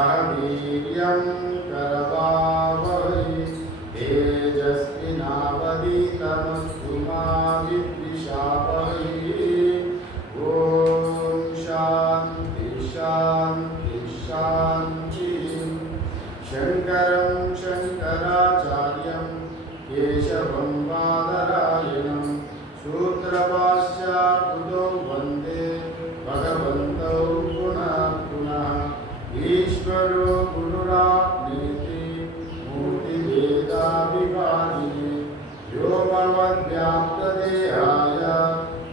सह वीर्यं करवावहै तेजस्विनावधीतमस्तु मा विद्विषावहै। ओम शांति शांति शांति। शंकरं शंकराचार्यं केशवं बादरायणं सूत्रभाष्याकृतौ वन्दे भगवन्तौ पुनः पुनः। ईश्वरो गुरुरात्मेति मूर्तिभेदाविभागिने व्योमवद्व्याप्तदेहाय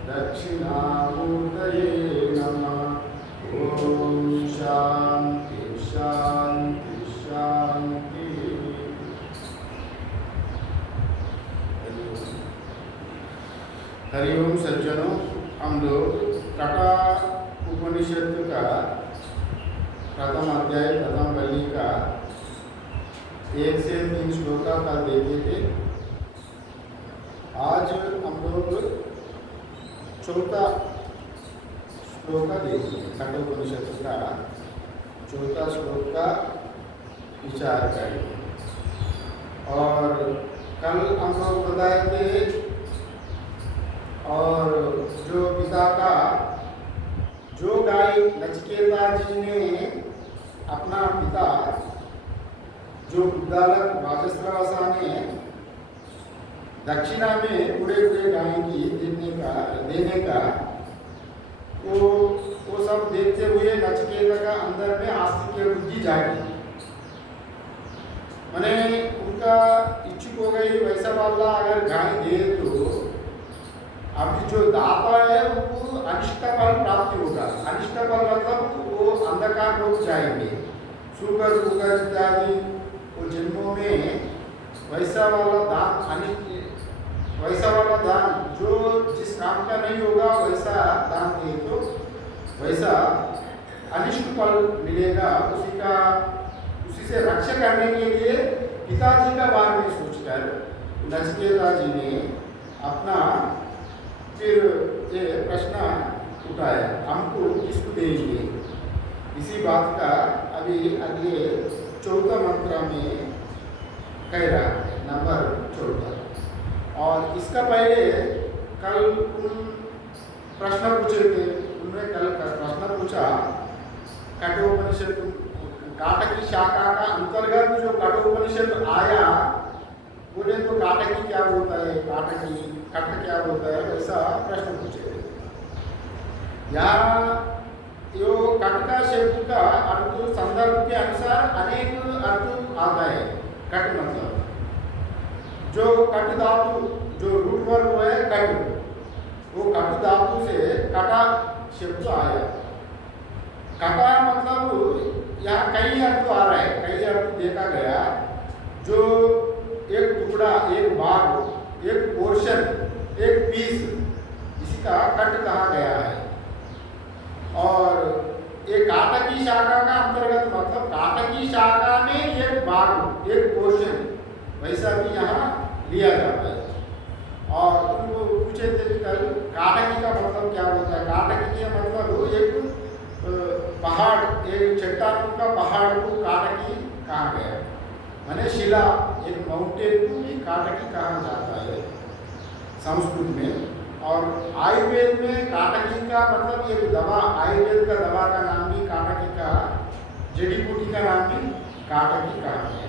दक्षिणामूर्तये नमः। ओम शांति शांति शांति। हरिओम सज्जनों, हम लोग कटा उपनिषद का प्रथम अध्याय प्रथम वल्ली का 1 से 3 श्लोक का देखे थे। आज हम लोग चौथा श्लोक देखेंगे। कठोपनिषद का चौथा श्लोक का विचार करेंगे। और कल हम लोग बताए थे और जो पिता का जो गाय नचिकेता जी ने अपना पिता जो उद्दालक वाचस्त्रवसा ने दक्षिणा में पूरे गाय की देने का वो सब देखते हुए नचिकेता का अंदर में आस्तिक बुद्धि जागी। मैंने उनका इच्छुक हो गई वैसा वाला अगर गाय दे तो अभी जो दाता है वो अनिष्ट फल प्राप्ति होगा। अनिष्ट फल मतलब वो अंधकार लोग जाएंगे, सुगर सुगर इत्यादि वो जन्मों में वैसा वाला दान जो जिस काम का नहीं होगा वैसा दान दे तो वैसा अनिष्ट फल मिलेगा। उसी से रक्षा करने के लिए पिताजी का बारे में सोचकर नचिकेता जी ने अपना फिर ये प्रश्न उठाया, हमको किसको देंगे। इसी बात का अभी अगले चौथा मंत्र में कह रहा है, नंबर 14। और इसका पहले कल प्रश्न पूछे थे। उन्होंने कल प्रश्न पूछा कठोपनिषद काटकी शाखा का अंतर्गत जो कठोपनिषद आया, बोले तो काटकी क्या होता है, कट क्या होता है, वैसा प्रश्न पूछे थे। यहाँ यो कट का शब्द का अर्थ संदर्भ के अनुसार अनेक अर्थ आता है। कट मतलब जो कट धातु जो रूट वर्ग है कट, वो कट धातु से कटा शब्द आया। कटा मतलब यहाँ कई अर्थ आ रहा है, कई अर्थ देखा गया। जो एक टुकड़ा, एक भाग, एक पोर्शन, एक पीस, इसी का कट कहा गया है। और एक काटकी शाखा का अंतर्गत मतलब काटकी शाखा में एक भाग, एक पोर्शन वैसा भी यहाँ लिया जाता है। और उनको पूछे थे कल काटकी का मतलब क्या होता है। काटकी का मतलब एक पहाड़, एक चट्टानों का पहाड़ को काटकी कहा गया। माने शिला, एक माउंटेन को भी काटकी कहा जाता है संस्कृत में। और आयुर्वेद में काटकी का मतलब एक दवा, आयुर्वेद का दवा का नाम भी काटकी का, जड़ी बूटी का नाम भी काटकी कहा गया।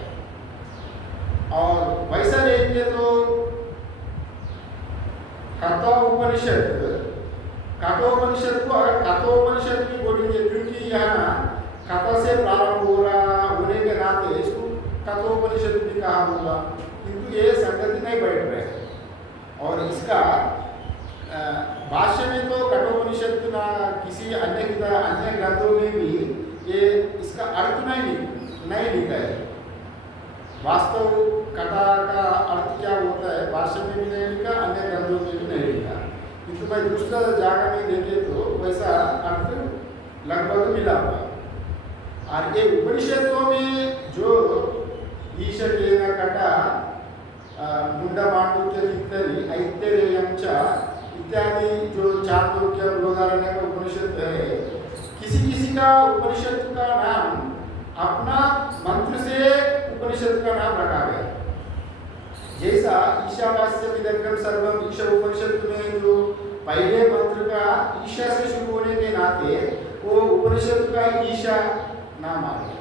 और वैसा देखेंगे तो कठोपनिषद को अगर कठोपनिषद भी बोलेंगे, क्योंकि यहाँ कथा से प्रारंभ होने के नाते इसको कठोपनिषद भी कहा होगा, किंतु ये संगति नहीं बैठ रहे। और इसका भाष्य में तो कठोपनिषद ना किसी अन्य ग्रंथों में भी ये इसका अर्थ नहीं लिखा है। वास्तव कथा का अर्थ क्या होता है भाष्य में भी नहीं लिखा, अन्य ग्रंथों में भी नहीं लिखा। किंतु मैं दूसरा जगह में देखे तो वैसा अर्थ लगभग मिला हुआ। और ये उपनिषदों में जो ईश केन कटा मुंडा मांडुक्य तित्तरी ऐत्तरेयंच इत्यादि जो चांदोक्य बृहदारण्यक उपनिषद है, किसी का उपनिषद का नाम अपना मंत्र से उपनिषद का नाम रखा गया। जैसा ईशावास्य विदग्धम सर्वम ईशा उपनिषद में जो पहले मंत्र का ईशा से शुरू होने के नाते वो उपनिषद का ईशा नाम आ गया।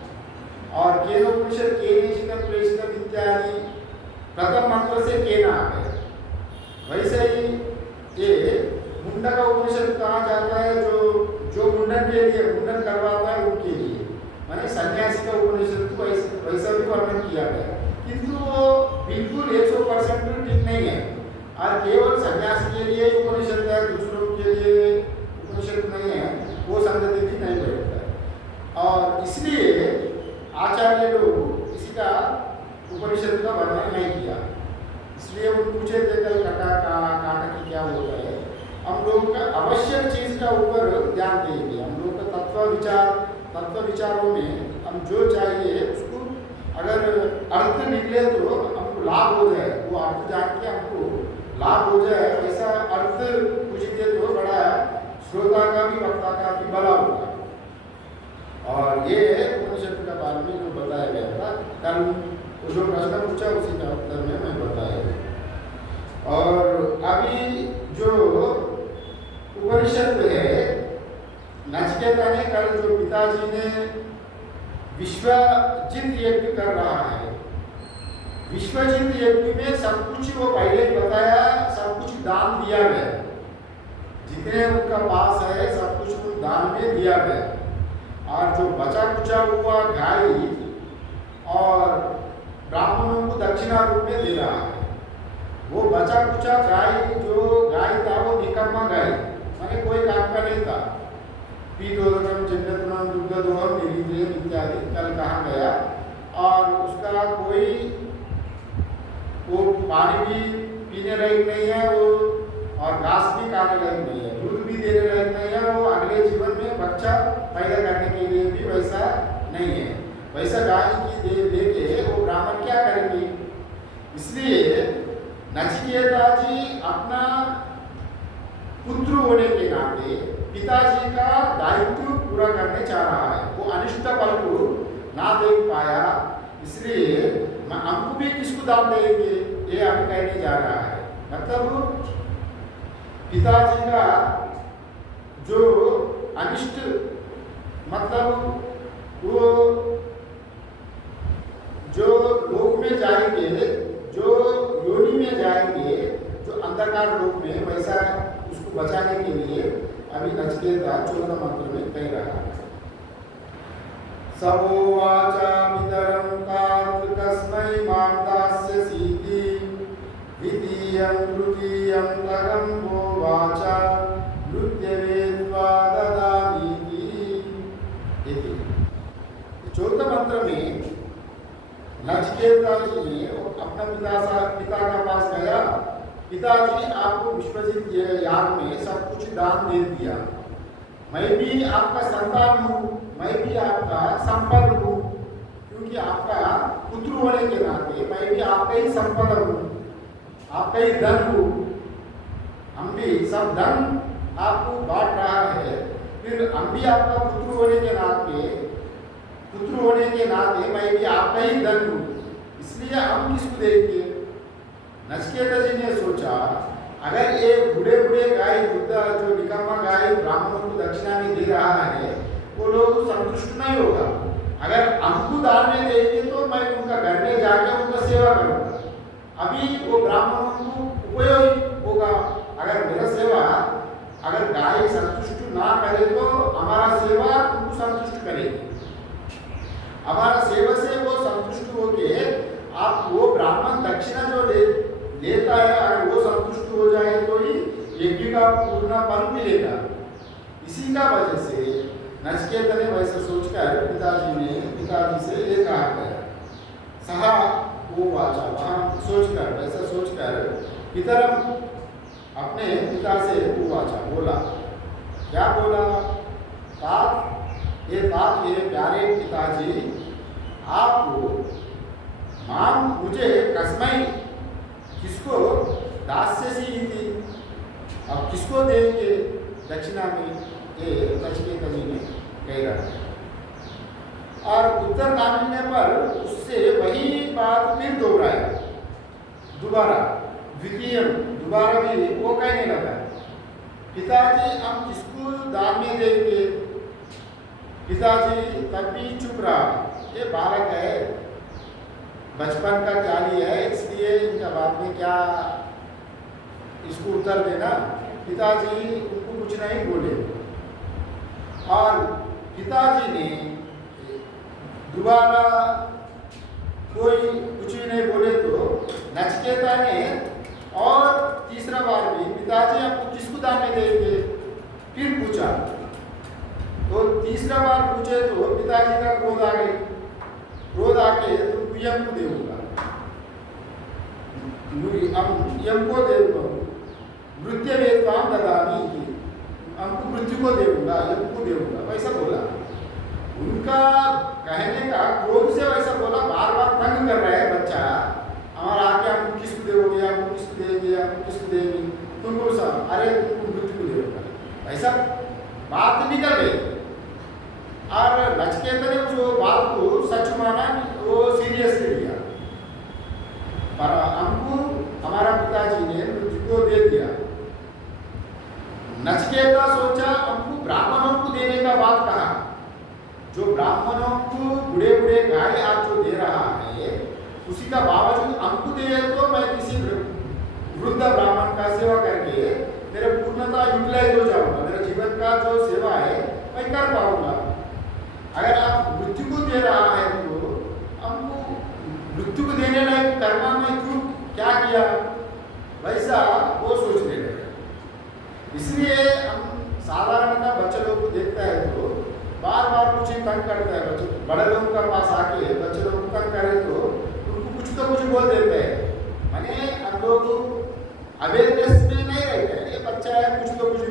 और केन उपनिषद केनेचितम प्रेषितम इत्यादि प्रथम मंत्र से केना आ गया। वैसे ही ये मुंडक उपनिषद कहा जाता है जो मुंडन के लिए मुंडन करवाता है उनके लिए, माने सन्यासी का उपनिषद वैसा भी वर्णन किया गया, किंतु वो बिल्कुल 100% ठीक नहीं है। और केवल सन्यासी के लिए उपनिषद है, दूसरों के लिए उपनिषद नहीं है, वो संगति भी नहीं बैठता है। और इसलिए आचार्य लोग किसी का उपनिषद का वर्णन नहीं किया। इसलिए वो पूछे थे कल काटक क्या होता है। हम लोग का आवश्यक चीज का ऊपर ध्यान देंगे। हम लोग का तत्व विचारों में हम जो चाहिए उसको अगर अर्थ निकले तो हमको लाभ हो जाए, वो अर्थ जान के हमको लाभ हो जाए, वैसा अर्थ पूछते तो बड़ा श्रोता का भी वक्ता का भी भला होगा। और ये उपनिषद का बारे में जो बताया गया था कल, जो प्रश्न पूछा उसी का उत्तर में मैं बताया। और अभी जो उपनिषद है, नचिकेता ने कल जो पिताजी ने विश्वजित यज्ञ कर रहा है, विश्वजित यज्ञ में सब कुछ वो पहले बताया, सब कुछ दान दिया गया, जितने उनका पास है सब कुछ उन दान में दिया गया। और जो बचा कुचा हुआ गाय और ब्राह्मणों को दक्षिणा रूप में दे रहा है, वो बचा कुचा गाय जो गाय था वो निकम्मा गाय, माने कोई काम का नहीं था। पीतोदकम चिन्नतनम दुग्धदोहम निरीन्द्रियम इत्यादि कल कहा गया। और उसका कोई वो पानी भी पीने लायक नहीं है, वो और घास भी खाने लायक नहीं है, दूध भी देने लायक नहीं है, वो अगले जीवन में बच्चा पैदा करने के लिए भी वैसा नहीं है। वैसा गाय की दे के वो ब्राह्मण क्या करेंगे। इसलिए नचिकेता जी अपना पुत्र होने के नाते पिताजी का दायित्व पूरा करने चाह रहा है। वो अनिष्ट फल को ना देख पाया, इसलिए हमको भी किसको दान देंगे ये अभी कहने जा रहा है। मतलब पिताजी का जो अनिष्ट, मतलब वो जो लोक में जाएंगे, जो योनि में जाएंगे, जो अंधकार लोक में, वैसा उसको बचाने के लिए अभी नचिकेता 14 मंत्र में कह रहा है। सवोवाचा मितरं तात कस्मै मां दास्यसीति द्वितीयं तृतीयं तरं वो वाचा नृत्यवेत्वा ददामीति। 14 मंत्र में नचिकेता जी ने अपना पिता का पास गया, पिताजी आपको विश्वजित याग में सब कुछ दान दे दिया, मैं भी आपका संतान हूँ, मैं भी आपका संपद हूँ, क्योंकि आपका पुत्र होने के नाते मैं भी आपका ही संपद हूँ, आपका ही धन हूँ। हम भी सब धन आपको बांट रहा है, फिर हम भी आपका पुत्र होने के नाते मैं भी आपका ही धन हूँ, इसलिए हम किसको देंगे। नचिकेता जी ने सोचा अगर ये बूढ़े गाय जो निकम्मा गाय ब्राह्मणों को दक्षिणा में दे रहा है, वो लोग संतुष्ट नहीं होगा। अगर हमको दान में देंगे तो मैं उनका घर में जाकर उनका सेवा करूँगा, अभी वो ब्राह्मणों को उपयोग होगा। अगर मेरा सेवा अगर गाय संतुष्ट ना करे तो हमारा सेवा उनको संतुष्ट करेगी, हमारा सेवा से वो संतुष्ट होके आप वो ब्राह्मण दक्षिणा जो लेता है, अगर वो संतुष्ट हो जाए तो ही यज्ञ का पूर्ण फल मिलेगा। इसी का वजह से नचिकेता ने वैसे सोचकर पिताजी से ये कहा गया, सहा वो वाचा, वहाँ वैसा सोचकर पितरम अपने पिता से वो वाचा बोला। क्या बोला? तात ये प्यारे पिताजी, आपको मुझे कस्मै, किसको दास्य सी थी, अब किसको देंगे दक्षिणा में, ये नचिकेता जी ने कह रहा है। और उत्तर ना मिलने पर उससे वही बात फिर दोहराए दोबारा, द्वितीय दोबारा भी वो कहने लगा, पिताजी हम किसको दान में देंगे? पिताजी तब भी चुप रहा। ये बालक है, बचपन का जाली है, इसलिए इनका बात में क्या इसको उत्तर देना। पिताजी उनको कुछ नहीं बोले और पिताजी ने दोबारा कोई कुछ भी नहीं बोले तो नचिकेता ने और तीसरा बार भी पिताजी आपको किसको दान में देंगे फिर पूछा। तो तीसरा बार पूछे तो पिताजी का क्रोध आ गई, क्रोध आके तुमको यम को देऊंगा, यम को देऊंगा, मृत्यु वेदवान ददामी, हमको मृत्यु को देऊंगा, यम को देऊंगा, वैसा बोला। उनका कहने का क्रोध से वैसा बोला, बार बार तंग कर रहा है बच्चा, हमारा आके हमको किसको देोगे, हमको किसको देंगे, हमको किसको देंगे, तुमको सब अरे तुमको मृत्यु को देऊंगा, ऐसा बात निकल गई। और नचिकेता ने जो बात को सच माना, वो सीरियसली लिया, पर हमको हमारा पिताजी ने मृत्यु को दे दिया। नचिकेता सोचा हमको ब्राह्मणों को देने का बात कहा, जो ब्राह्मणों को बूढ़े बूढ़े गाय आप जो दे रहा है उसी का बावजूद हमको दे तो मैं किसी वृद्ध ब्राह्मण का सेवा करके मेरे पूर्णता यूटिलाइज हो जाऊंगा, मेरे जीवन का जो सेवा है मैं कर पाऊंगा। अगर आप मृत्यु को दे रहा है तो हमको मृत्यु को देने लायक कर्मा में क्यों क्या किया, वैसा वो सोचने लगे। इसलिए हम साधारणतः बच्चे लोग को देखता है तो बार बार कुछ ही तंग करता है, बच्चे बड़े लोगों का पास आके बच्चे लोग को तंग करे तो उनको कुछ तो कुछ बोल देते हैं, माने हम लोग अवेयरनेस में नहीं रहते हैं। ये बच्चा है, कुछ तो कुछ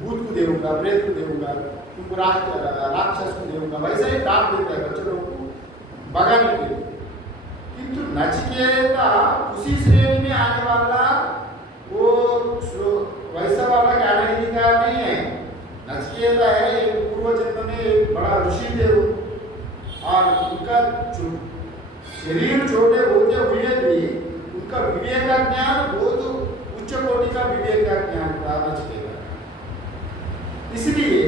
भूत को देऊंगा, प्रेत को देऊंगा, तुमको राक्षस को देऊंगा, वैसे ही डांट देता है बच्चे लोग को भगाने के लिए। किंतु नचिकेता उसी श्रेणी में आने वाला वो वैसा वाला कैटेगरी का नहीं है। नचिकेता है एक पूर्व जन्म में एक बड़ा ऋषि थे और उनका शरीर छोटे होते हुए भी उनका विवेक का ज्ञान बहुत उच्च कोटि का विवेक का ज्ञान था नचिकेता। इसलिए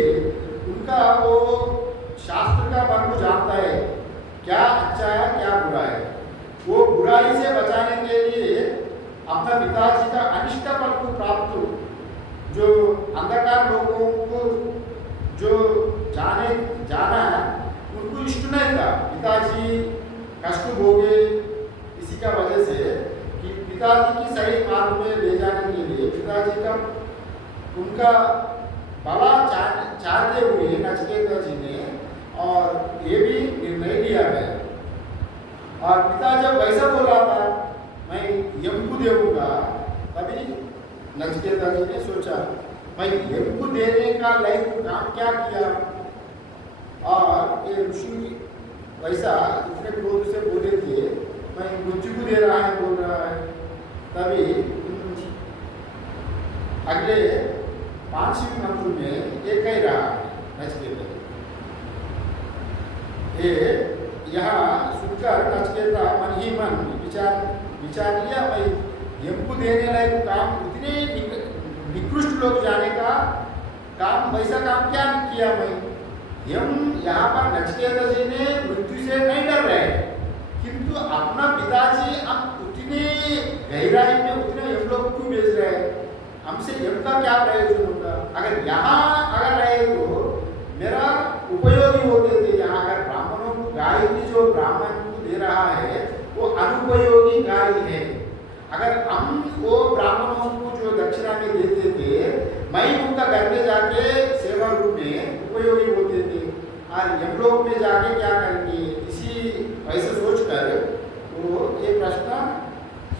उनका वो शास्त्र का मन को जानता है, क्या अच्छा है क्या बुरा है। वो बुराई से बचाने के लिए अपना पिताजी का अनिष्ट फल को प्राप्त, जो अंधकार लोगों को जो जाना उनको इष्ट नहीं था। पिताजी कष्ट भोगे इसी का वजह से कि पिताजी की सही मार्ग में ले जाने के लिए पिताजी का उनका भला चाहते हुए नचिकेता जी ने और ये भी निर्णय लिया गया। और पिता जब वैसा बोला था मैं यम को देऊंगा, तभी नचिकेता जी ने सोचा मैं यम को देने का लायक काम क्या किया। और ये ऋषि वैसा इतने क्रोध से बोले थे, मैं मृत्यु को दे रहा है बोल रहा है। तभी अगले 5वें मंत्र में ये कह रहा है नचिकेता, ये यहाँ सुनकर नचिकेता मन ही मन विचार लिया, मैं यम को देने लायक काम उतने निकृष्ट लोग जाने का काम, वैसा काम क्या किया मैं। यम यहाँ पर नचिकेता जी ने मृत्यु से नहीं डर रहे, किंतु अपना पिताजी अब उतने गहराई में उतने यम लोग क्यों भेज रहे हैं, हमसे यम का क्या प्रयोजन होगा। अगर यहाँ अगर रहे तो मेरा उपयोगी होते थे। यहाँ अगर ब्राह्मणों को गाय की जो ब्राह्मण को दे रहा है वो अनुपयोगी गाय है। अगर हम वो ब्राह्मणों को जो दक्षिणा में देते थे, मैं उनका घर में जाके सेवा रूप में उपयोगी होते थे और यमलोक में जाके क्या करेंगे, इसी वैसे सोचकर वो ये प्रश्न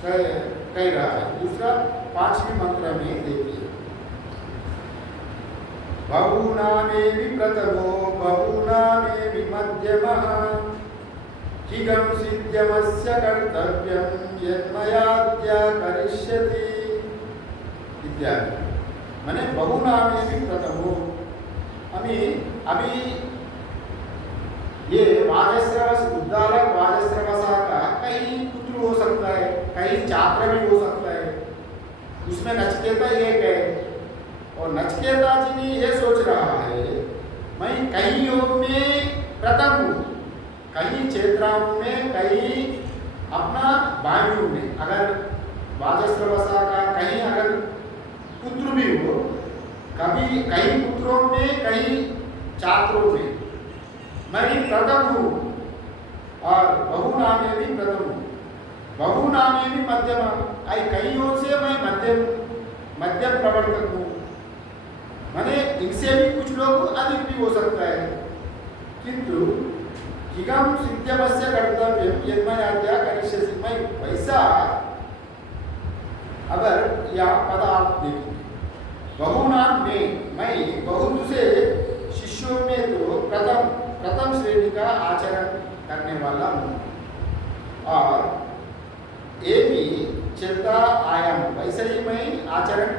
कह रहा है। दूसरा 5वें मंत्र में देखिए, बहुनामेवि प्रथमो बहुनामेवि मध्यमः किगं सिद्ध्यमस्य कर्तव्यं यन्मयाद्य करिष्यति इत्यादि। माने बहुनामेवि प्रथमो, अभी ये वाजस्रव उद्दालक वाजस्रवसा का कहीं पुत्र हो सकता है, कहीं छात्र भी हो सकता है। उसमें नचिकेता एक है और नचिकेता जी ने ये सोच रहा है मैं कहीं योग में प्रथम हूँ, कहीं क्षेत्राओं में, कहीं अपना वायु में। अगर वाजस्रवसा का कहीं अगर पुत्र भी हो, कभी कहीं पुत्रों में कहीं छात्रों में मैं प्रथम हूँ और बहुनामे भी प्रथम हूँ, बहुनामे भी मध्यम। आई कई ओर से मैं मध्यम प्रवर्तक हूँ, मैंने इनसे भी कुछ लोग अधिक भी हो सकता है। किंतु किगम सिद्ध्यमस्य कर्तव्यम यन्मयाज्ञा करिष्यसि, मैं वैसा अगर या पदार्थ देखें बहुनाम में मैं बहुत से शिष्यों में तो प्रथम श्रेणी का आचरण करने वाला हूँ और ये भी चलता आया हूँ। वैसे ही मैं आचरण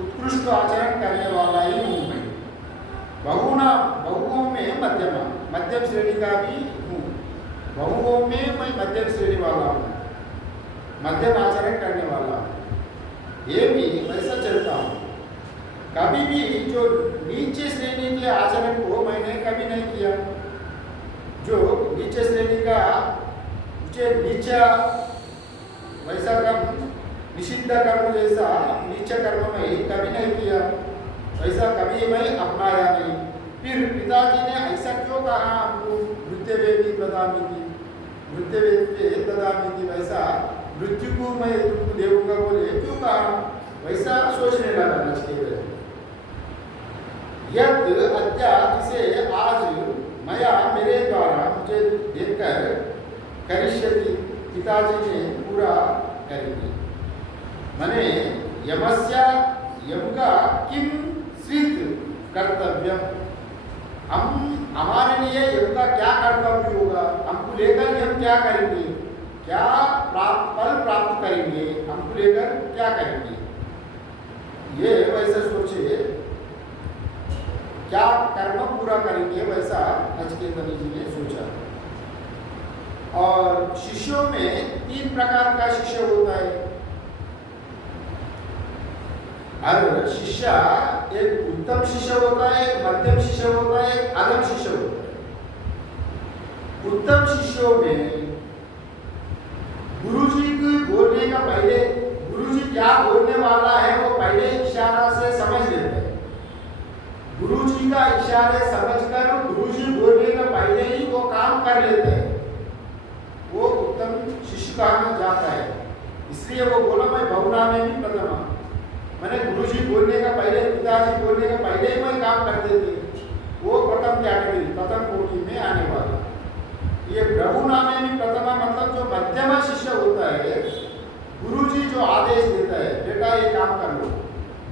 उत्कृष्ट आचरण करने वाला ही हूँ। मैं बहुओं में मध्यम श्रेणी का भी हूँ। बहुओं में मैं मध्यम श्रेणी वाला हूँ, मध्यम आचरण करने वाला हूँ। ये भी वैसा चलता हूँ। कभी भी जो नीचे श्रेणी के आचरण को मैंने कभी नहीं किया। जो नीचे श्रेणी का नीचा वैसा कर्म, निषिद्ध कर्म जैसा नीचा कर्म मैं कभी नहीं किया, वैसा कभी मैं अपनाया नहीं। फिर पिताजी ने ऐसा क्यों कहा आपको मृत्युवेदी ददामी थी, मृत्युवेदी ददामी थी, वैसा मृत्यु को मैं तुमको देऊंगा बोले क्यों कहा, वैसा सोचने लगा नचिकेता। यद अद्या जिसे आज मया मेरे द्वारा मुझे देखकर करिष्यति, पिताजी ने पूरा करेंगे। मने यमस्या यम का किम स्वीत कर्तव्यम, हम हमारे लिए यम का क्या कर्तव्य होगा, हमको लेकर यम क्या करेंगे, क्या फल प्राप्त करेंगे, हमको लेकर क्या करेंगे, ये वैसे सोचे क्या कर्म पूरा करेंगे, वैसा नचिकेता जी ने सोचा। और शिष्यों में 3 प्रकार का शिष्य होता है। हर शिष्य एक उत्तम शिष्य होता है, मध्यम शिष्य होता है, अधम शिष्य होता है। उत्तम शिष्यों में गुरुजी को बोलने का पहले, गुरुजी क्या बोलने वाला है वो पहले इशारा से समझ लेते हैं। गुरुजी का इशारे समझकर गुरुजी बोलने का पहले ही वो काम कर लेते हैं, वो उत्तम शिष्य कहा जाता है। इसलिए वो बोला मैं बहुनामे भी प्रथम, मैंने गुरुजी बोलने का पहले, पिताजी बोलने का पहले ही मैं काम कर देते, वो प्रथम कैटेगरी, प्रथम कोटि में आने वाला। ये बहुनामे भी प्रथमा मतलब जो मध्यम शिष्य होता है, गुरुजी जो आदेश देता है बेटा ये काम कर लो,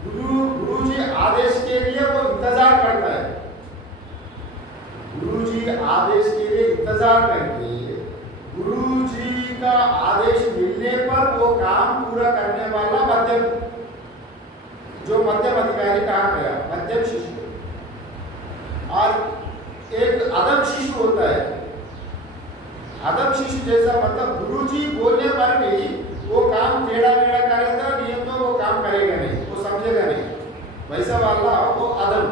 गुरुजी आदेश के लिए वो इंतजार करता है। गुरुजी आदेश के लिए इंतजार करके गुरुजी का आदेश मिलने पर वो काम पूरा करने वाला मध्यम, जो मध्यम अधिकारी कहा गया मध्यम शिष्य। और एक अधम शिष्य होता है। अधम शिष्य जैसा मतलब गुरुजी बोलने पर भी वो काम टेढ़ा मेढ़ा करेगा, नहीं तो वो काम करेगा नहीं, वो समझेगा नहीं, वैसा वाला वो अधम।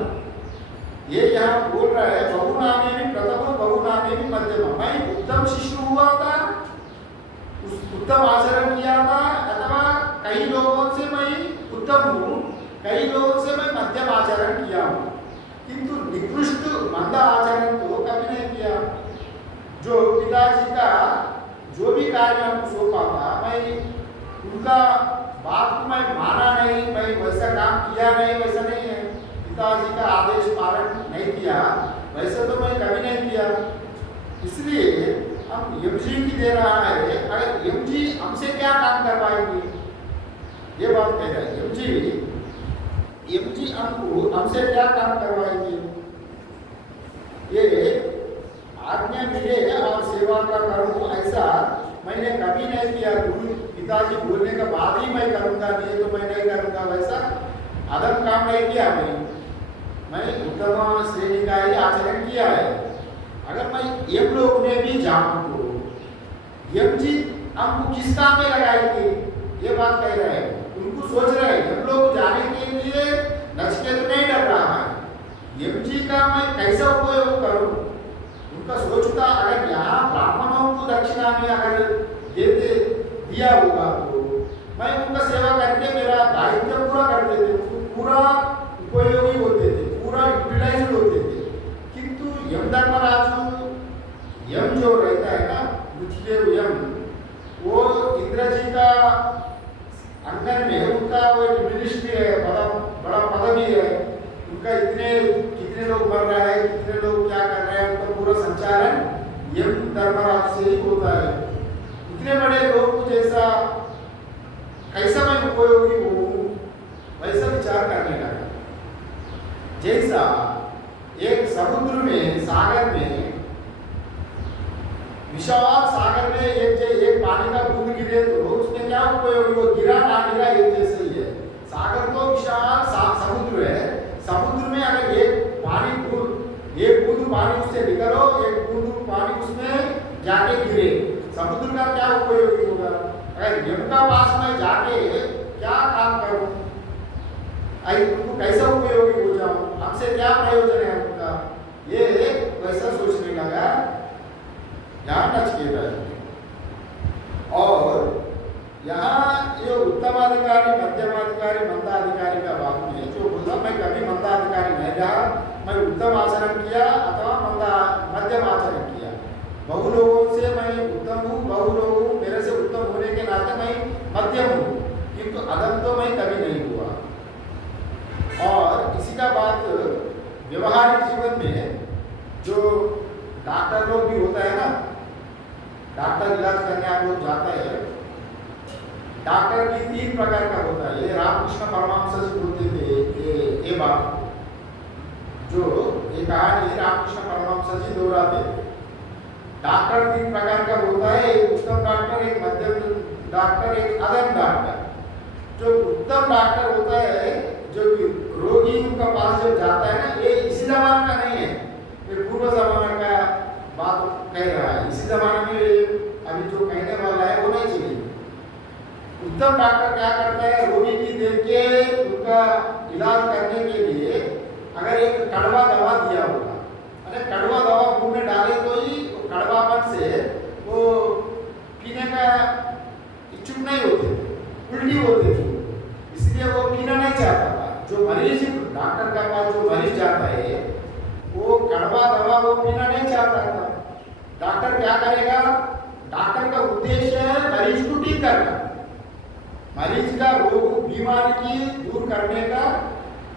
ये यहाँ बोल रहा है बहुनामे भी प्रथम, बहुनामे भी मध्यम। मैं उत्तम शिष्य हुआ था, उत्तम आचरण किया था, अथवा कई लोगों से मैं उत्तम हूँ, कई लोगों से मैं मध्यम आचरण किया हूँ, किंतु निकृष्ट मंदा आचरण तो कभी नहीं किया। जो पिताजी का जो भी कार्य हमको सौंपा था, मैं उनका बात को मैं माना नहीं, मैं वैसा काम किया नहीं, वैसा नहीं है, पिताजी का आदेश पालन नहीं किया, वैसे तो मैं कभी नहीं किया। इसलिए हम यमजी की दे रहा है, अगर यमजी हमसे क्या काम करवाएंगे, ये बात कह रहे हैं। यमजी हमसे क्या काम करवाएंगे, ये आज्ञा मिले और सेवा का करूँ, ऐसा मैंने कभी नहीं किया। गुरु पिताजी बोलने के बाद ही मैं करूँगा, नहीं तो मैं नहीं करूँगा, वैसा अदम काम नहीं किया। मैं उत्तम श्रेणी का ही आचरण किया है। अगर मैं यम लोग ने भी जान को यम जी हमको किस काम में लगाएंगे, ये बात कह रहे हैं। उनको सोच रहे हैं यम लोग जाने के लिए नचिकेता नहीं डर रहा है, यम जी का मैं कैसा उपयोग करूं। उनका सोचता अगर यहाँ ब्राह्मणों को दक्षिणा में अगर देते दिया होगा तो मैं उनका सेवा करके मेरा दायित्व पूरा कर देते, पूरा उपयोगी होते थे, पूरा यूटिलाइज होते थे। किंतु यम धर्मराजु यम जो रहता है ना पृथ्वीदेव यम, वो इंद्र जी का अंगन में उनका वो एक मिनिस्ट्री है, बड़ा पदवी है उनका। इतने कितने लोग मर रहे हैं, कितने लोग क्या कर रहे हैं, उनका पूरा संचालन यम धर्मराज से ही होता है। इतने बड़े लोग को जैसा कैसा मैं उपयोगी हूँ वैसा विचार करने लगा। जैसा एक समुद्र में सागर में विशाल सागर में एक पानी का बूंद गिरे तो उसमें क्या उपयोग, वो गिरा ना गिरा एक जैसे ही है। सागर तो विशाल समुद्र है, समुद्र में अगर एक बूंद पानी उससे निकलो, एक बूंद पानी उसमें जाके गिरे, समुद्र का क्या उपयोग होगा। अगर यम का पास में जाके क्या काम करूं, उनको कैसा उपयोगी हो जाऊं, हमसे क्या प्रयोजन है उनका, ये वैसा सोचने लगा यहाँ नचिकेता जी। और यहाँ ये उत्तमाधिकारी मध्यमाधिकारी मंदाधिकारी का बात में जो बोला, मैं कभी मंदाधिकारी नहीं रहा, मैं उत्तम आचरण किया अथवा मध्यम आचरण किया। बहु लोगों से मैं उत्तम हूँ, बहु लोग मेरे से उत्तम होने के नाते मैं मध्यम हूँ, किंतु अधम तो मैं कभी नहीं हुआ। और इसी का बात व्यवहारिक जीवन में जो डॉक्टर लोग भी होता है ना, डॉक्टर इलाज करने आप लोग जाता है, डॉक्टर भी 3 प्रकार का होता है। ये रामकृष्ण परमहंस जी बोलते थे ये बात, जो ये कहानी रामकृष्ण परमहंस जी दोहराते। डॉक्टर 3 प्रकार का होता है, एक उत्तम डॉक्टर, एक मध्यम डॉक्टर, एक अधम डॉक्टर। जो उत्तम डॉक्टर होता है, जो रोगी उनका पास जब जाता है ना, ये इसी जमाने का नहीं है, ये पूर्व जमाने का बात कह रहा है। इसी जमाने में अभी जो कहने वाला है वो नहीं चाहिए। उत्तम डॉक्टर क्या करता है, रोगी की देख के उनका इलाज करने के लिए अगर एक कड़वा दवा दिया होगा, अरे कड़वा दवा मुंह में डाले तो ही कड़वापन से वो पीने का इच्छुक नहीं होते, उल्टी होती थी, इसलिए वो पीना नहीं चाहता था। जो मरीज डॉक्टर का पास जो मरीज जाता है वो कड़वा दवा वो पीना नहीं चाहता था। डॉक्टर क्या करेगा, डॉक्टर का उद्देश्य है मरीज को ठीक करना, मरीज का रोग बीमारी की दूर करने का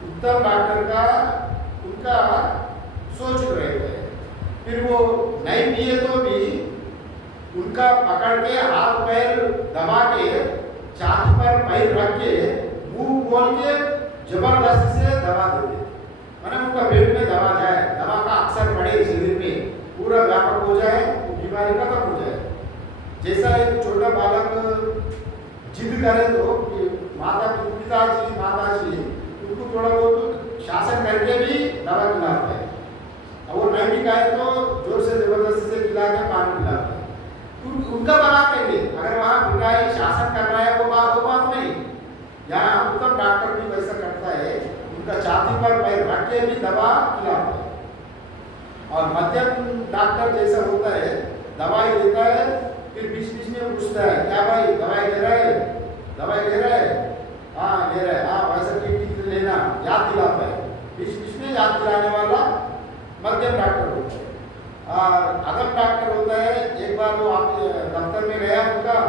उत्तम डॉक्टर का उनका सोच रहता है। फिर वो नहीं पिए तो भी उनका पकड़ के हाथ पैर दबा के छाती पर पैर रख के मुंह खोल के जबरदस्ती से दबा देते, मैंने उनका पेट में दबा जाए, दवा का अक्सर पड़े शरीर में, पूरा व्यापक हो जाए, तो बीमारी खत्म हो जाए। जैसा एक छोटा बालक जिद करे तो पिताजी माताजी उनको थोड़ा बहुत शासन करके भी दवा खिलाते हैं, और वो नहीं भी खाए तो जोर से जबरदस्ती से खिला के पानी पिलाते हैं। तो उनका भला के लिए अगर वहाँ बुराई शासन कर रहा है वो बात नहीं। यहाँ उत्तम डॉक्टर भी वैसा करता है, उनका छाती पर पैर रख के भी दवा खिलाता है। और मध्यम डॉक्टर जैसा होता है, दवाई देता है, फिर बीच बीच में पूछता है क्या भाई दवाई ले रहे है, दवाई ले रहे है, हाँ ले रहे हैं, हाँ वैसा ठीक लेना, याद दिलाता है, बीच बीच में याद दिलाने वाला मध्यम डॉक्टर होता है। और अदम डॉक्टर होता है, एक बार वो आप दफ्तर में गया, उनका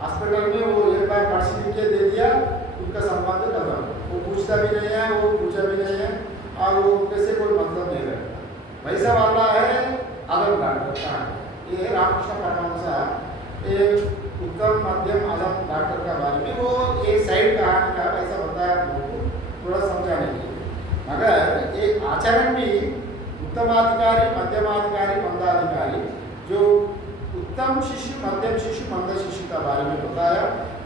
हॉस्पिटल में वो एक बार पर्ची लिख के दे दिया, उनका संबंध खत्म, वो पूछता भी नहीं है, वो पूछा भी नहीं है, और वो उनके से कोई मतलब नहीं रखता। वैसा वाला है अदम डॉक्टर का। ये रामकृष्ण परमहंस एक उत्तम मध्यम अदम डॉक्टर का बारे में वो एक साइड कहानी का वैसा बताया, आपको थोड़ा समझाने के लिए। मगर एक आचरण भी उत्तमाधिकारी मध्यमाधिकारी मंदाधिकारी, जो उत्तम शिष्य मध्यम शिष्य मंद शिष्य का बारे में बताया।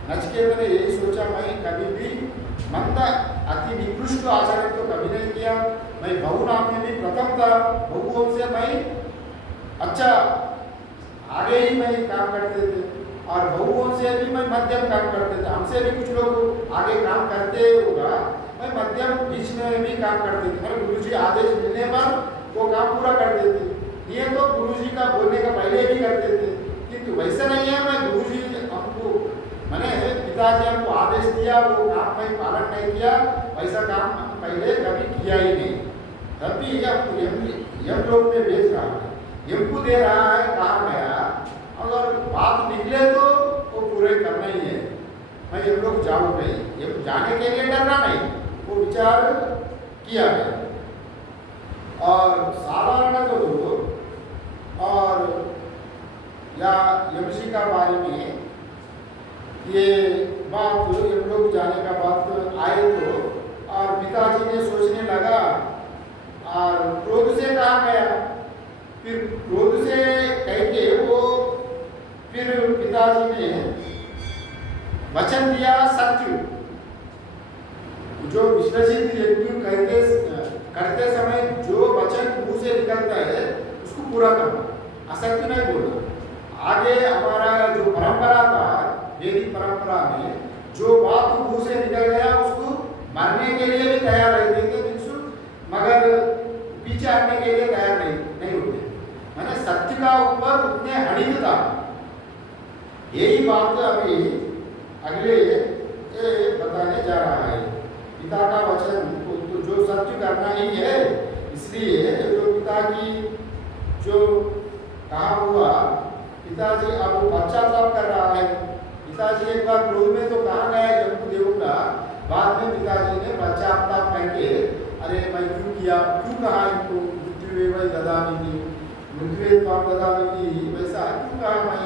नचिकेता ने यही सोचा, मैं कभी भी मंद अति निकृष्ट आचरण तो कभी नहीं किया, मैं बहुनाम में भी प्रथम था, बहुओं से मैं अच्छा आगे ही मैं काम करते थे, और बहुओं से भी मैं मध्यम काम करते थे। हमसे भी कुछ लोग आगे काम करते होगा, मैं मध्यम बीच में भी काम करते थे। मतलब गुरु जी आदेश मिलने पर वो काम पूरा कर देते, ये तो गुरु जी का बोलने का पहले भी करते थे। किंतु वैसा नहीं है, मैं गुरु जी हमको मैंने पिताजी हमको आदेश दिया, वो काम मैं पालन नहीं किया, वैसा काम पहले कभी किया ही नहीं। तब भी यम लोग में भेज रहा है, यमको दे रहा है, कहा गया अगर बात निकले तो वो पूरे करना ही है। मैं ये लोग जाऊँ नहीं, ये जाने के लिए डरना नहीं, वो विचार किया गया। और साधारण तो और या यमसी का बारे में ये बात ये लोग जाने का बात आए तो, और पिताजी ने सोचने लगा, और क्रोध से कहा गया, फिर क्रोध से कह के वो फिर पिताजी ने वचन दिया सत्य, जो विश्वजित यज्ञ करते समय जो वचन मुंह से निकलता है उसको पूरा करना, असत्य नहीं बोलना। आगे हमारा जो परंपरा था, वैदिक परंपरा में जो बात मुंह से निकल गया उसको मारने के लिए भी तैयार रहते थे भिक्षु, मगर पीछे हटने के लिए तैयार नहीं होते। मैंने सत्य का ऊपर उतने अड़िग था। यही बात अभी अगले बताने जा रहा है। पिता का वचन तो जो सत्य करना ही है, इसलिए जो पिता की जो कहा हुआ, पिताजी अब पश्चाताप कर रहा है। पिताजी एक बार क्रोध में तो कहा गया जब देवूंगा, बाद में पिताजी ने पश्चाताप करके अरे मैं क्यों किया, क्यों कहा इनको मृत्यु वही ददामी मृत्यु ददामी, वैसा क्यों कहा मैं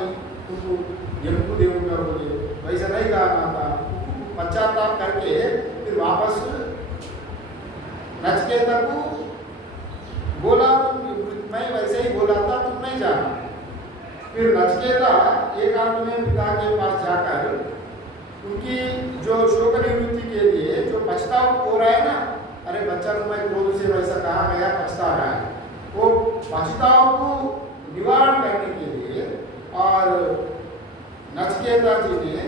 तुमको यमको देवूंगा बोले, वैसा नहीं कहा था। पश्चाताप करके फिर वापस नचिकेता को बोला, मैं वैसे ही बोला था, तुम नहीं जाना। फिर नचिकेता एकांत में पिता के पास जाकर उनकी जो शोक निवृत्ति के लिए जो पछताव हो रहा है ना, अरे बच्चा को मैं क्रोध से वैसा कहा गया, पछता रहा है, वो पछताव को निवारण करने के लिए और नचिकेता जी ने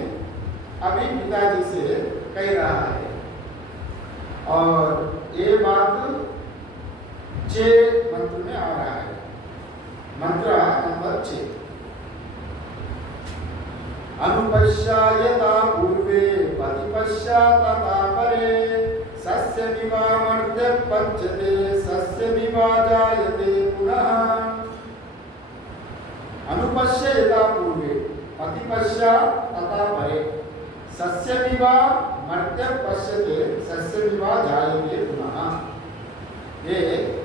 अभी पिताजी से कह रहा है। और ये बात 6 मंत्र में आ रहा है, मंत्र नंबर 6। अनुपश्यायता पूर्वे प्रतिपश्चाता परे सस्य विवामर्त्य पच्यते सस्य विवाजायते पुनः। अनुपश्यता पूर्वे प्रतिपश्या तथा परे सस्य विवामर्त्य पश्यते सस्य विवाजायते पुनः। ये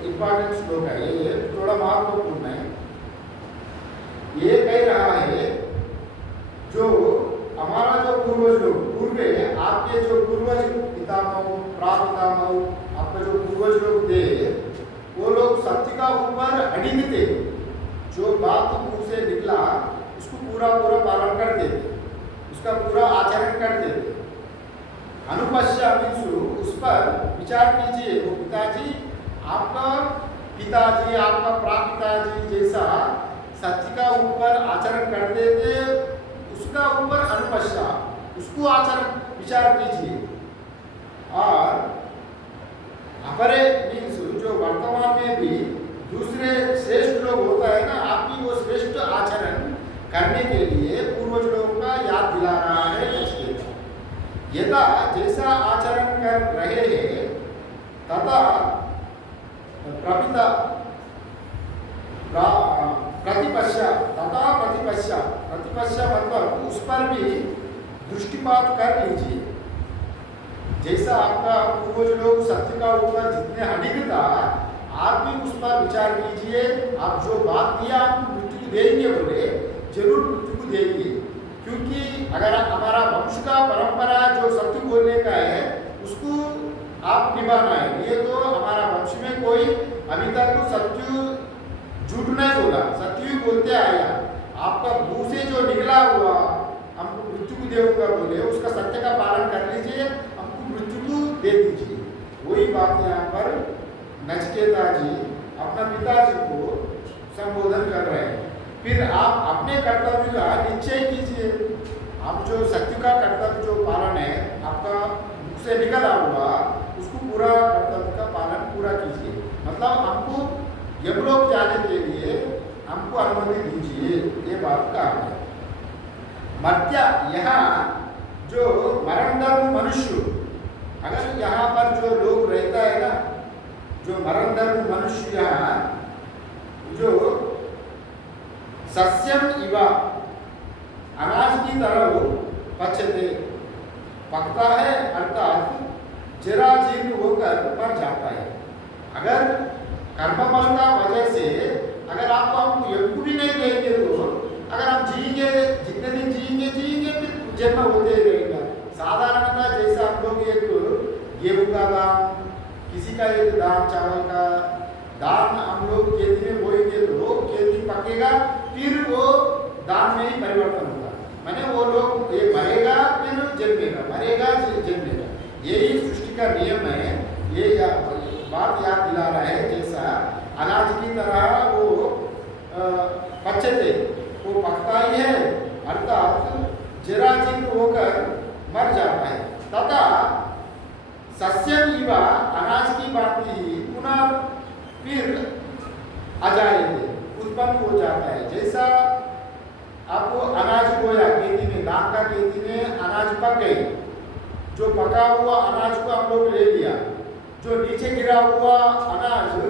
इंपॉर्टेंट श्लोक है, ये थोड़ा महत्वपूर्ण है। ये कह रहा है जो हमारा जो पूर्वज लोग पूर्वे, आपके जो पूर्वज पितामह प्रापितामह आपके जो पूर्वज लोग थे, वो लोग सत्य का ऊपर अडिग थे। जो बात मुंह से निकला उसको पूरा पालन करते थे, उसका पूरा आचरण करते थे। अनुपश्या उस पर विचार कीजिए। वो पिताजी आपका प्रापिताजी जैसा सत्य का ऊपर आचरण करते थे, उसका ऊपर अनुपश्या, उसको आचरण विचार कीजिए। और अपरे मीन्स जो वर्तमान में भी दूसरे श्रेष्ठ लोग होता है ना, आपकी वो श्रेष्ठ आचरण करने के लिए पूर्वज लोगों का याद दिला रहा है नचिकेता। यथा जैसा आचरण कर रहे हैं तथा प्रतिपश्या मतलब उस पर भी दृष्टिपात कर लीजिए। जैसा आपका पूर्वज लोग सत्य का ऊपर जितने अडिग था, आप भी उस पर विचार कीजिए। आप जो बात दिया आपको मृत्यु को देंगे बोले, जरूर मृत्यु को देंगे, क्योंकि अगर हमारा वंश का परंपरा जो सत्य बोलने का है उसको आप निभाना है। ये तो हमारा वंश में कोई अभी तक सत्य झूठ नहीं बोला, सत्य ही बोलते आया। आपका मुंह से जो निकला हुआ हमको मृत्यु को देऊंगा बोले, उसका सत्य का पालन कर लीजिए, हमको मृत्यु को दे दीजिए। वही बात यहाँ पर नचिकेता जी अपना पिताजी को संबोधन कर रहे हैं। फिर आप अपने कर्तव्य का निश्चय कीजिए। आप जो सत्य का कर्तव्य जो पालन है आपका मुख से निकला हुआ, उसको पूरा कर्तव्य का पालन पूरा कीजिए। मतलब हमको यमलोक जाने के लिए हमको अनुमति दीजिए, ये बात का है। मर्त्य यहाँ जो मरणधर्म मनुष्य, अगर यहाँ पर जो लोग रहता है ना, जो मरणधर्म मनुष्य यहाँ जो सस्यम इवा अनाज की तरह पचते पकता है, अर्थात जरा जीर्ण होकर मर जाता है। अगर कर्मफल का वजह से अगर आपको हमको यज्ञ भी नहीं देंगे तो अगर हम जिएंगे, जितने दिन जिएंगे फिर जन्म होते ही रहेगा। साधारणतः जैसा हम लोग एक गेहूं का दान, किसी का एक दान चावल का दान हम लोग खेती में बोएंगे तो खेती पकेगा, फिर वो दान में ही परिवर्तन होगा। माने वो लोग ये मरेगा फिर जन्मेगा, मरेगा जन्मेगा, यही सृष्टि का नियम है। ये बात याद दिला रहा है। जैसा अनाज की तरह वो पचते, वो पकता ही है, अर्थात जराजीर्ण होकर मर जाता है। तथा सस्यम इवा अनाज की बात ही पुनः फिर अजायते उत्पन्न हो जाता है। जैसा आपको अनाज बोया खेती में, धान का खेती में अनाज पक गई, जो पका हुआ अनाज को हम लोग ले लिया, जो नीचे गिरा हुआ अनाज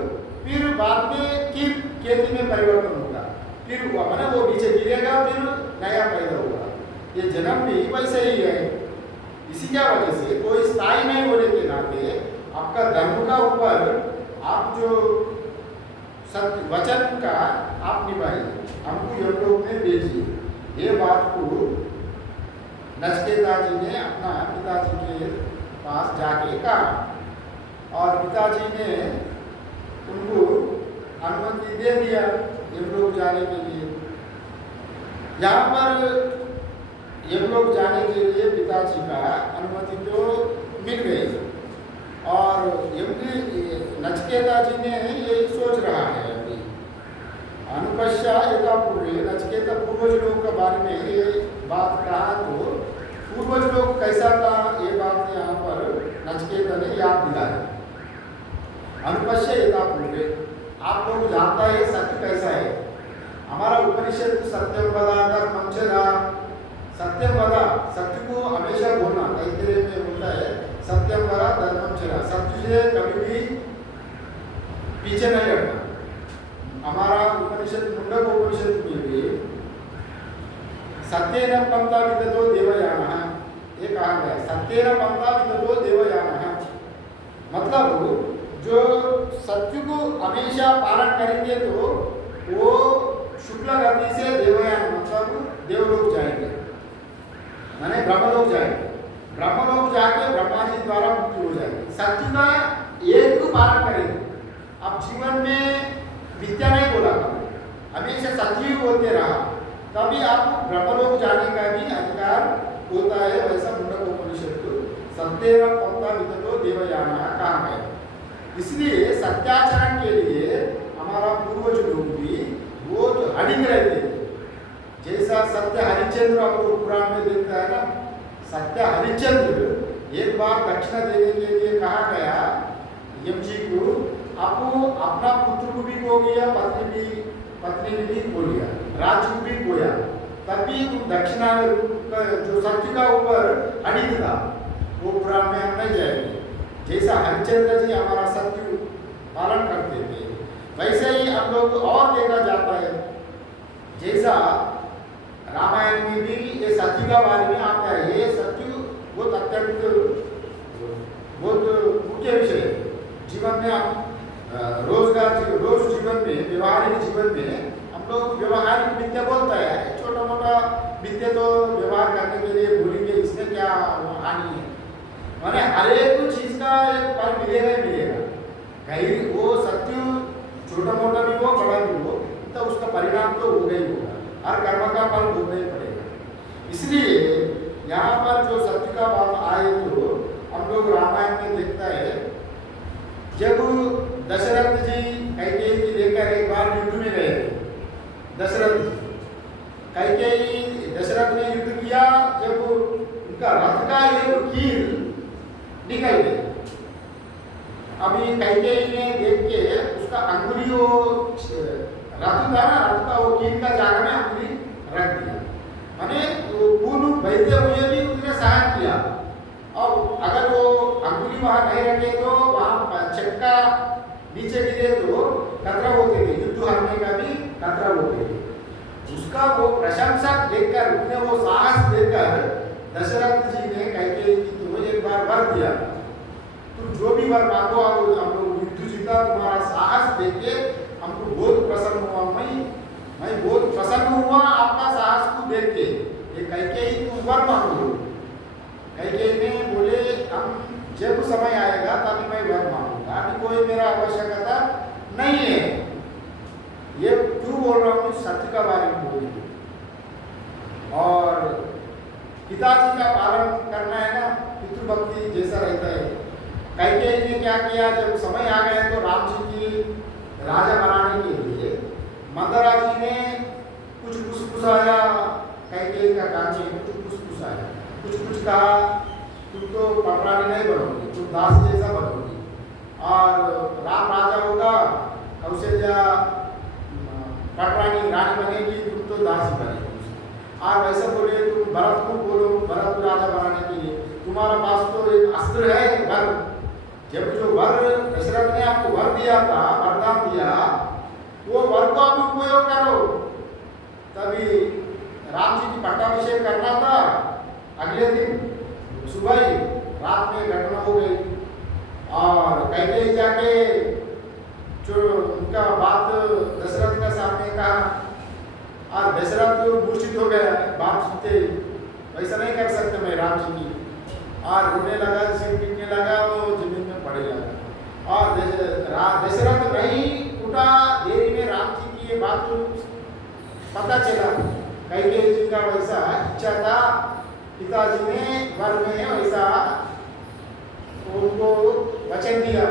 फिर बाद में खेती में परिवर्तन होगा, फिर हुआ माने वो नीचे गिरेगा फिर नया पैदा होगा। ये जन्म भी वैसे ही है। इसी क्या वजह से कोई स्थायी नहीं होने के नाते आपका धर्म का ऊपर आप जो सत्य वचन का आप निभाइए, हमको यमलोक में भेजिए। ये बात को नचिकेता जी ने अपना पिताजी के पास जाके कहा और पिताजी ने उनको अनुमति दे दिया यमलोक जाने के लिए। यहाँ पर यमलोक जाने के लिए पिताजी का अनुमति तो मिल गई और नचिकेता जी ने ये सोच रहा है अभी अनुपश्या यथा पूर्व, नचिकेता पूर्वज लोग के बारे में ये बात कहा तो पूर्वज लोग कैसा था ये बात यहाँ पर नचिकेता ने याद दिलाया। अनुपश्य यथा पूर्व, आप लोग जानता है सत्य कैसा है। हमारा उपनिषद सत्यम वदा धर्मं चरा, सत्यम वदा, सत्य को हमेशा बोलना, तैतरीय में होता है सत्यम वदा धर्मं चरा, सत्य से कभी भी पीछे नहीं हटना। हमारा उपनिषद मुंडक उपनिषद में भी सत्येन पंथा विदतो देवयानः, ये कहा गया सत्येन पंथा विदतो देवयानः, मतलब जो सत्य को हमेशा पालन करेंगे तो वो शुक्ल गति से देवयान मतलब देवलोक जाएंगे, माने ब्रह्मलोक जाएंगे। ब्रह्मलोक जाके ब्रह्मा जी द्वारा मुक्ति हो जाएगी। सत्य का एक को पालन करेंगे। अब जीवन में विद्या नहीं बोला करो, हमेशा सत्य ही बोलते रहा, तभी आपको ब्रह्मलोक जाने का भी अधिकार होता है। वैसा मुंडक उपनिषद को सत्येन पंथा विदतो देवयानः कहा गया। इसलिए सत्याचरण के लिए हमारा पूर्वज लोग भी बहुत अडिग रहते थे। जैसा सत्य हरिश्चंद्र आपको पुराण में देखता है ना, सत्य हरिश्चंद्र एक बार दक्षिणा देने के लिए कहा गया यम जी को, आपको अपना पुत्र को भी खो गया, पत्नी भी खो लिया, राज्य को भी खोया, तभी दक्षिणा जो सत्य का ऊपर अडिग था वो पुराण में हम नहीं जाएंगे। जैसा हरिश्चंद्र जी हमारा सत्य पालन करते थे वैसे ही हम लोग और देखा जाता है। जैसा रामायण में भी ये सत्य का बारे में आता है, ये सत्य बहुत अत्यंत बहुत मुख्य विषय है। जीवन में हम रोज जीवन में व्यवहारिक जीवन में हम लोग व्यवहारिक विद्या बोलता है, छोटा मोटा विद्या तो व्यवहार करने के लिए भूलेंगे, इसमें क्या हानि है। माने हर एक चीज का एक फल मिलेगा ही मिलेगा, कहीं वो सत्य छोटा मोटा भी हो बड़ा भी हो तो उसका परिणाम तो होगा ही होगा, हर कर्म का फल भोगना ही पड़ेगा। इसलिए यहाँ पर जो सत्य का बात आए तो हम लोग रामायण में देखता है, जब दशरथ जी कैकेयी जी लेकर एक बार युद्ध में गए दशरथ जी। कैकेयी दशरथ ने युद्ध किया जब उनका रथ का एक कील निकल गई। अभी कैकेयी ने देख के उसका अंगुली वो रथ था ना, रथ का वो कील का जगह में अंगुली रख दिया। माने खून बहते हुए भी उसने सहायता किया। और अगर वो अंगुली वहां नहीं रखे तो वहां चक्का नीचे गिरे तो खतरा होते थे, युद्ध हारने का भी खतरा होते थे। उसका वो प्रशंसा देखकर, उसने वो साहस देखकर दशरथ जी ने कैकेयी की तो एक बार वर दिया, तुम जो भी वर मांगो हम लोग युद्ध जीता, तुम्हारा साहस देख के हमको बहुत प्रसन्न हुआ। मैं बहुत प्रसन्न हुआ आपका साहस को देख के। ये कैकेयी तुम वर मांगो। कैकेयी ने बोले हम जब समय आएगा तभी मैं वर मांगूंगा, अभी कोई मेरा आवश्यकता नहीं है। ये क्यों बोल रहा हूँ, सत्य का बारे में बोल रही हूँ। और पिताजी का पालन करना है ना, पितृभक्ति जैसा रहता है। कैकेयी ने क्या किया, जब समय आ गया तो राम जी की राजा बनाने के लिए मंदरा जी ने कुछ फुसफुसाया, कैकेयी का काम है कुछ फुसफुसाया, कुछ कहा तुम तो पटरानी नहीं बनोगी, तुम दास जैसा बनोगी, और राम राजा होगा, कौशल्या पटरानी रानी बनेगी, तुम तो दास ही बनेगी। और वैसे बोले तुम भरत को बोलो, भरत को राजा बनाने के लिए तुम्हारा पास तो एक अस्त्र है वर। जब जो वर दशरथ ने आपको वर दिया था, वरदान दिया, वो वर को आप उपयोग करो। तभी राम जी की पट्टाभिषेक करना था, अगले दिन सुबह ही रात में घटना हो गई। और कैकेयी जाके जो उनका बात दशरथ के सामने कहा, और दशरथ मूर्छित हो गया बात सुनते ही। वैसा नहीं कर सकते मैं राम जी की, और रोने लगा, सिर पीटने लगा, वो जमीन में पड़े लगा। और दशरथ नहीं उठा, देरी में राम जी की ये बात पता चला। कैकेयी जी का वैसा इच्छा था, पिताजी ने वर में वैसा उनको वचन दिया।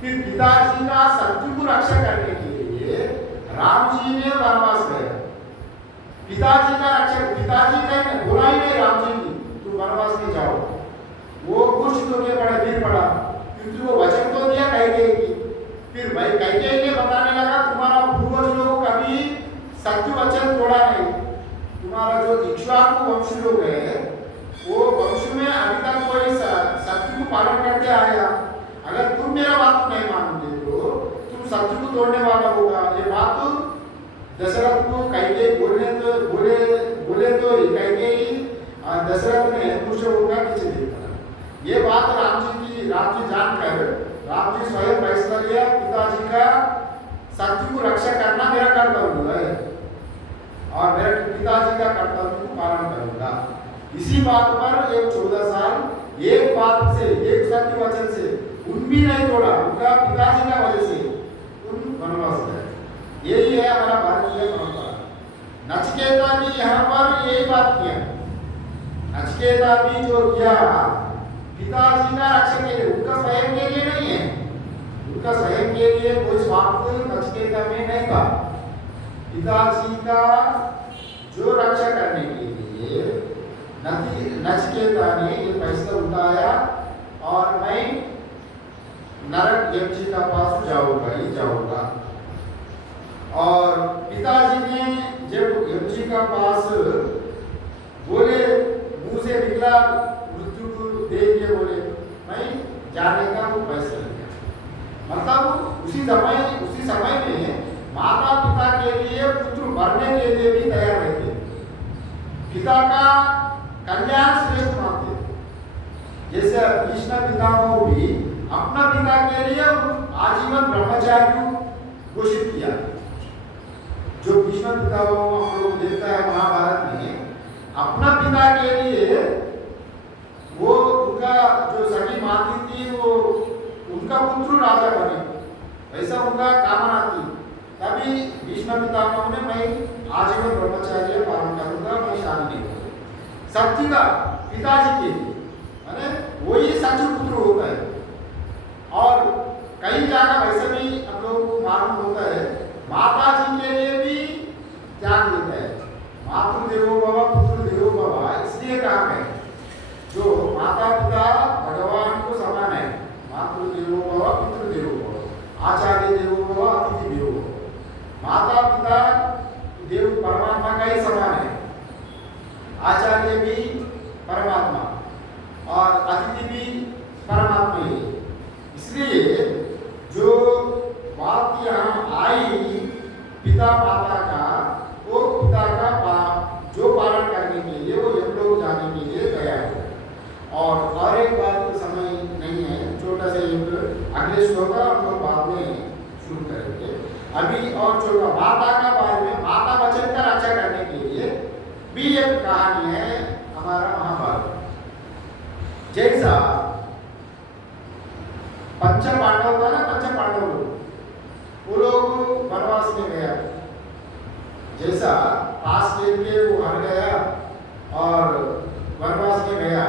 फिर पिताजी का शत्रु को रक्षा करने के लिए राम जी ने वनवास गए। पिताजी का रक्षा, पिताजी ने बोला ही नहीं राम जी की तुम वनवास में जाओ। वो कुछ तो के पड़ा, वीर पड़ा, क्योंकि वो वचन तो दिया कैकेयी की। फिर भाई कैकेयी ने बताने लगा तुम्हारा पूर्वज लोग कभी सत्य वचन तोड़ा नहीं। तुम्हारा जो इक्ष्वाकु वंश लोग है, वो वंश में अभी तक कोई सत्य को पालन करके आया। अगर तुम मेरा बात नहीं मानोगे तो तुम सत्य को तोड़ने वाला होगा। ये बात दशरथ को कैकेयी बोले तो कैकेयी दशरथ ने खुश होकर नीचे देखा। ये बात राम जी जानकर राम जी स्वयं फैसला लिया, पिताजी का सत्य को रक्षा करना मेरा कर्तव्य है और मेरे पिताजी का कर्तव्य को पालन करूंगा। इसी बात पर एक 14 साल एक बात से, एक सत्य वचन से उन भी नहीं तोड़ा, उनका पिताजी का वजह से उन वनवास गए। यही है हमारा भारतीय परंपरा। नचिकेता भी यहाँ पर यही बात किया। नचिकेता भी जो किया पिताजी का रक्षा के लिए, उनका स्वयं के लिए नहीं है। उनका स्वयं के लिए कोई स्वार्थ नचिकेता में नहीं था। पिताजी का जो रक्षा करने के लिए नचिकेता ने ये फैसला उठाया और मैं नरक यमजी का पास जाऊंगा ही जाऊंगा। और पिताजी ने जब यमजी का पास बोले, मुंह से निकला मृत्यु को देख के बोले मैं जाने का वो फैसला लिया। मतलब उसी समय में माता पिता के लिए पुत्र मरने के लिए भी तैयार रहते। पिता का कल्याण श्रेष्ठ मानते। जैसे भीष्म पितामह भी अपना पिता के लिए आजीवन ब्रह्मचार्य घोषित किया। जो भीष्म पितामह हम लोग देखता है महाभारत में, अपना पिता के लिए वो उनका जो सगी माती थी वो उनका पुत्र राजा बने, वैसा उनका कामना थी। तभी भीष्म पितामह ने मैं आजीवन ब्रह्मचार्य पालन करूंगा, मैं शादी नहीं करूंगा। सत्य का पिताजी के लिए वही सच पुत्र होता है। और कई जगह वैसे भी हम लोग को मालूम होता है, माता जी के लिए भी मातृदेवो भव पितृदेवो भव इसलिए कहा है जो माता पिता भगवान को समान है, मातृदेवो भव पितृदेवो भव, आचार्य देवो भव अतिथि देवो भव। माता पिता देव परमात्मा का ही समान है, आचार्य भी परमात्मा और अतिथि भी परमात्मा ही। इसलिए जो बात यहाँ आई पिता माता का, वो पिता का जो पालन करने के लिए वो यमलोक जाने के लिए तैयार है। और एक बात तो समय नहीं है, छोटा सा एक अगले श्लोक हम लोग बाद में शुरू करेंगे। अभी और छोटा माता का बारे में, माता वचन का रक्षा करने के लिए भी एक कहानी है हमारा महाभारत। जैसा पंच पांडव था ना, पंच पांडव लोग, वो लोग वनवास में गया, जैसा पास लेके वो हर गया और वनवास में गया,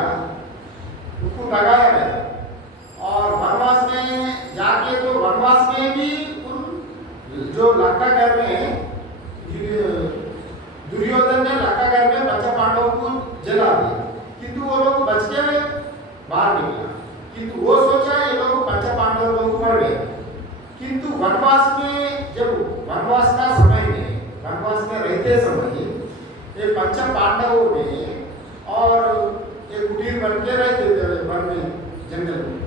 उसको लगाया गया और वनवास में जाके तो वनवास में भी उन जो लंका घर में दुर्योधन ने लंका घर में पंच पांडवों को जला दिया, किंतु वो लोग बच के बाहर निकला। किंतु वो सोचा ये लोग पंच पांडव लोग मर गए, किंतु वनवास में जब वनवास का समय में, वनवास में रहते समय ये पंच पांडवों में और एक कुटीर बन के रहते थे वन में, जंगल में।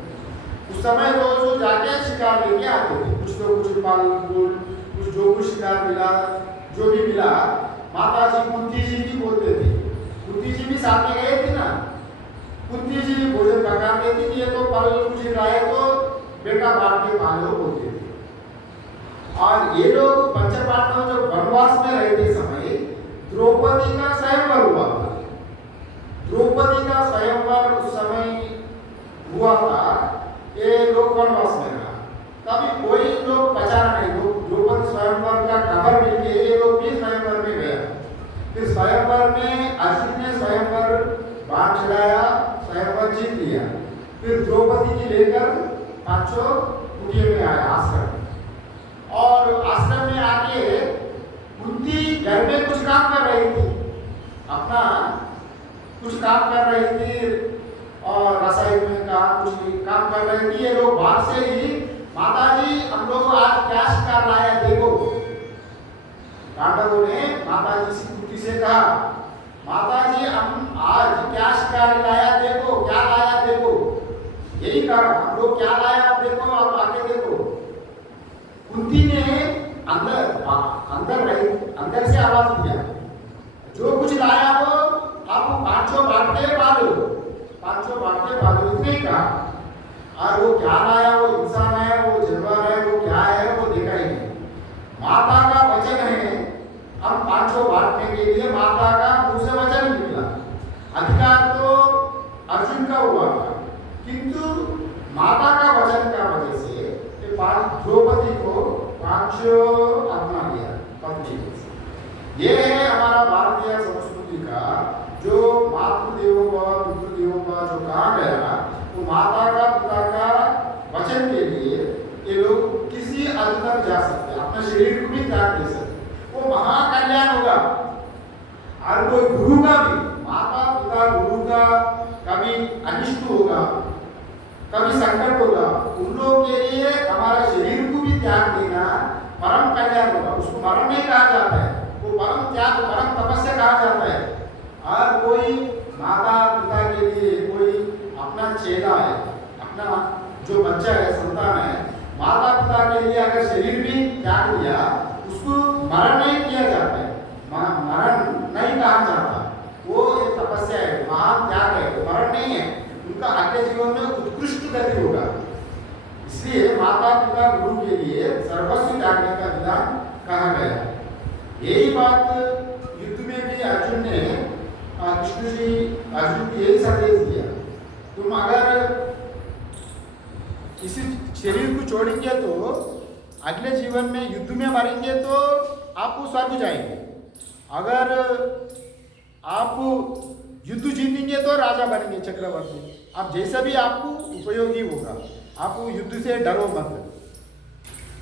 उस समय रोज जाके शिकार लेके आते थे, कुछ तो कुछ पाल फूल, कुछ जो कुछ शिकार मिला, जो भी मिला, माता जी कुंती जी भी बोलते थे, कुंती जी भी साथ में गए थे ना, कुंती जी भी भोजन पकाते थे, ये तो पल कुछ लाए तो बेटा बांट के पालो बोलते थे। और ये लोग पंच पांडव जो वनवास में रहते समय द्रौपदी का स्वयंवर हुआ था। द्रौपदी का स्वयंवर उस समय हुआ था, ये लोग वनवास में रहा, तभी कोई लोग पहचाना नहीं, लोग द्रौपदी स्वयंवर का खबर मिलके ये लोग भी स्वयंवर में गया। फिर स्वयंवर में अर्जुन ने स्वयंवर बाण चलाया, स्वयंवर जीत लिया। फिर द्रौपदी की लेकर पांचों कुटिया में आया आश्रम, और आश्रम में आके कुंती घर में कुछ काम कर रही थी, अपना कुछ काम कर रही थी और रसोई में कुछ काम कर रही थी। ये लोग बाहर से ही, माता जी हम लोग आज क्या शिकार लाया देखो। पांडवों ने माता जी से कुंती से कहा, माता जी हम आज क्या शिकार लाया देखो, क्या लाया देखो। यही कहा, हम लोग क्या लाया आप देखो, आप आके देखो। कुंती ने अंदर से आवाज दिया, जो कुछ लाया वो आप पांचों बांट के पालो, पांचों बांट के पालो, इतने का। और वो क्या लाया, वो इंसान है, वो जानवर है, वो क्या है, वो देखा ही नहीं। माता का वचन है, हम पांचों बांटने के लिए माता का मुंह से वचन निकला। अधिकार तो अर्जुन का हुआ था, किंतु माता का वचन का वजह से द्रौपदी को पांचों अपना लिया पत्नी। ये है हमारा भारतीय संस्कृति का जो मातृदेवो भव पितृदेवो भव जो कहा गया, वो माता का पिता का वचन के लिए ये लोग किसी हद तक जा सकते हैं, अपने शरीर को भी त्याग दे सकते, वो महाकल्याण होगा। और कोई गुरु का भी, माता पिता गुरु का कभी अनिष्ट होगा, कभी संकट होगा, उन लोगों के लिए हमारे शरीर को भी त्याग देना परम कल्याण होगा। उसको मरण नहीं कहा जाता है, वो परम त्याग, परम तपस्या कहा जाता है। और कोई माता पिता के लिए कोई अपना चेला है, अपना जो बच्चा है, संतान है, माता पिता के लिए अगर शरीर भी त्याग दिया, उसको मरण नहीं किया जाता है, मरण नहीं कहा जाता। वो एक तपस्या है, महान त्याग है, मरण नहीं है, उनका अगले जीवन में उत्कृष्ट गति होगा। इसलिए माता पिता गुरु के लिए सर्वस्व त्यागने का विधान कहा गया। यही बात युद्ध में भी अर्जुन ने, कृष्ण जी अर्जुन को यही संदेश दिया, तुम अगर इस शरीर को छोड़ेंगे तो अगले जीवन में युद्ध में मरेंगे तो आप स्वर्ग जाएंगे, अगर आप युद्ध जीतेंगे तो राजा बनेंगे, चक्रवर्ती। आप जैसा भी आपको उपयोगी होगा, आप युद्ध से डरो मत।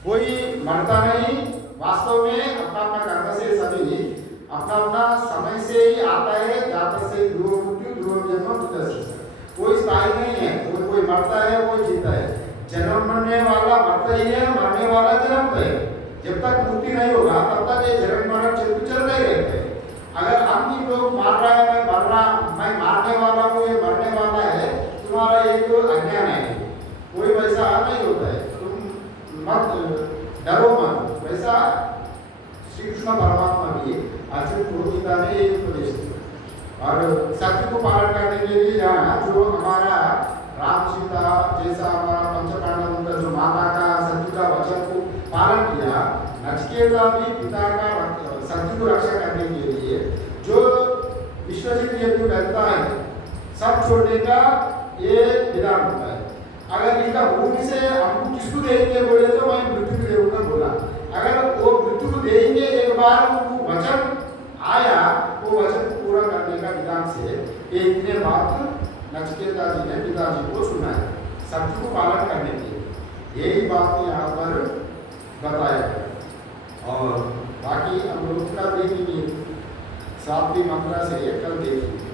कोई मरता नहीं, वास्तव में अपना अपना कर्म से सभी अपना अपना समय से ध्रुव मृत्यु ध्रुव जन्म बुद्धस्य, कोई स्थायी नहीं है, कोई मरता है कोई जीता है, जन्मने वाला मरता ही है, मरने वाला जन्मता है। जब तक मुक्ति नहीं होगा तब तक ये जन्म मरण चलते ही रहते हैं। अगर आदमी लोग मार रहा है, मैं मारने वाला हूँ, ये मरने वाला है, तुम्हारा ये तो अज्ञान है, कोई वैसा नहीं होता है, तुम मत डरो मत। वैसा श्री कृष्ण परमात्मा भी अर्जुन को गीता में एक उपदेश दिया। और सत्य को पालन करने के लिए यहाँ जो हमारा राम सीता जैसा हमारा पंचपांडवों का जो माता का सत्य का वचन को पालन किया, नचिकेता भी पिता का सत्य को रक्षा करने के लिए जो विश्वजित यदि करता है सब छोड़ने का ये विधान होता है। अगर इसका भूमि से हमको किसको देंगे बोले तो मैं मृत्यु को देऊंगा बोला। अगर वो मृत्यु को देंगे एक बार वो वचन आया, वो वचन पूरा करने का विधान से ये इतने बात नचिकेता जी ने पिताजी को सुनाया सत्य को पालन करने के लिए। यही बात यहाँ पर बताया गया। और बाकी हम लोग का देखेंगे 7वीं मंत्र से कल देखेंगे।